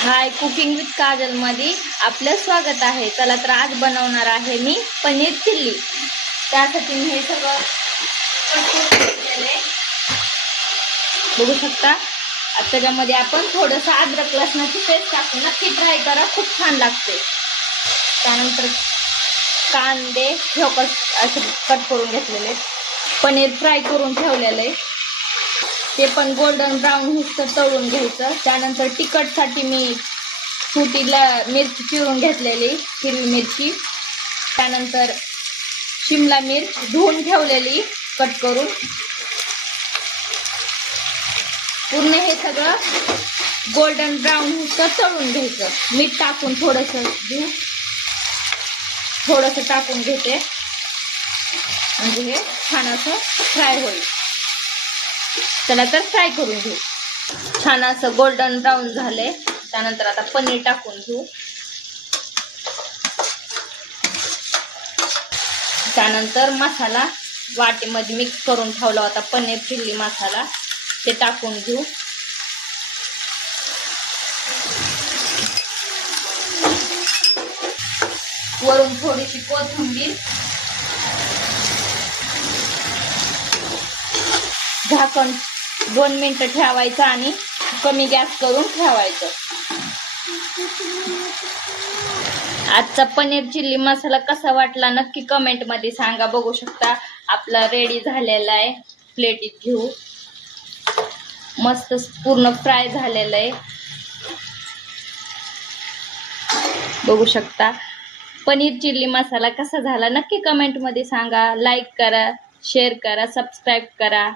High, cooking with Kajal मध्ये आपलं स्वागत आहे। चला तर आज बनवणार आहे मी पनीर चिल्ली। त्यासाठी मी हे सगळं बघू शकता। त्याच्यामध्ये आपण थोडंसं अद्रक लसणाची पेस्ट टाकू, नक्की ट्राय करा, खूप छान लागते। त्यानंतर कांदे असे कट करून घेतलेले, पनीर फ्राय करून ठेवलेले, ते पण गोल्डन ब्राऊन होईस्तोवर तळून घ्यायचं। त्यानंतर तिखटसाठी मी छोटीला मिरची चिरून घेतलेली, हिरवी मिरची, त्यानंतर शिमला मिर्च धुवून ठेवलेली कट करून, पूर्ण हे सगळं गोल्डन ब्राऊन होईस्तोवर तळून घ्यायचं। मीठ टाकून थोडंसं टाकून घेते, म्हणजे हे छान असं फ्राय होईल। चला तर फ्राय करून घेऊ। छान असं गोल्डन ब्राऊन झाले, त्यानंतर आता पनीर टाकून घेऊ। त्यानंतर मसाला वाटीमध्ये मिक्स करून ठेवला होता, पनीर चिल्ली मसाला, ते टाकून घेऊ। वरून थोडीशी कोथिंबीर, झाकण 2 मिनिटं ठेवायचं आणि कमी गॅस करून ठेवायचं। आजचा पनीर चिल्ली मसाला कसा वाटला नक्की कमेंट मध्ये सांगा। बघू शकता आपला रेडी झालेला आहे। प्लेटीत घेऊ, मस्त पूर्ण फ्राय झालेलं आहे। बघू शकता पनीर चिल्ली मसाला कसा झाला नक्की कमेंट मध्ये सांगा। लाईक करा, शेअर करा, सबस्क्राईब करा।